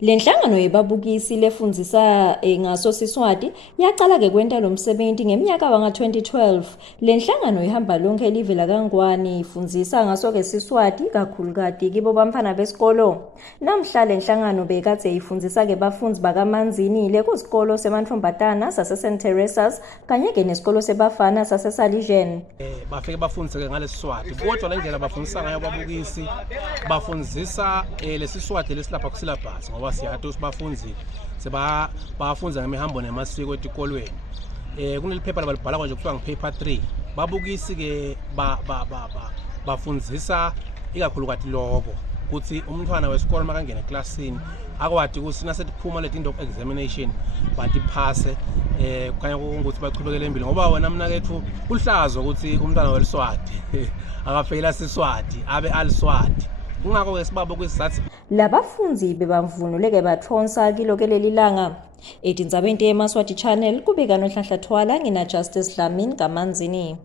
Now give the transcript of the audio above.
Lenhlangano yebabukisi lefundzisa ngaso siswati yaqala ke kwenta lo msebenzi ngeminyaka wanga-2012. Lenhlangano ihamba lonke elive laKangwane ifundzisa ngaso ke siswati kakhulukati kibo bamfana besikolo. Namhla lenhlangano bekade ifundzisa ke bafundzi bakaManzini kusikolo semantfombatana sase St Teresa's kanye ke nesikolo sebafana sase Salesian. Bafike bafundise ke ngalesiswati kodwa le ndlela bafundisa ngayo ababukisi bafundisa lesiswati lesilapha kusilabhasi ngoba siyathi usibafundzi sebafundza ngemihambo nemasiko etikolweni. Kuneliphepha labalibhala nje kuthiwa ngepaper 3. Babukisi ke bafundisa ikakhulukati lokho ukuthi umntwana wesikole makangena eklasini akwati ukuthi nasetiphuma leti into of examination bathi phase kanya ukuthi baqhubekele embili ngoba wena mnakethu kuhlazo ukuthi umntwana weliswati akafeyila siswati abe aliswati. Kungakho ke sibabo kwisizathu labafundzi bebamvunuleke bathonsa kilo keleli langa. Etindzabeni yeMaswati Channel kubika noNhlanhla Thwala ngina Justice Dlamini kaManzini.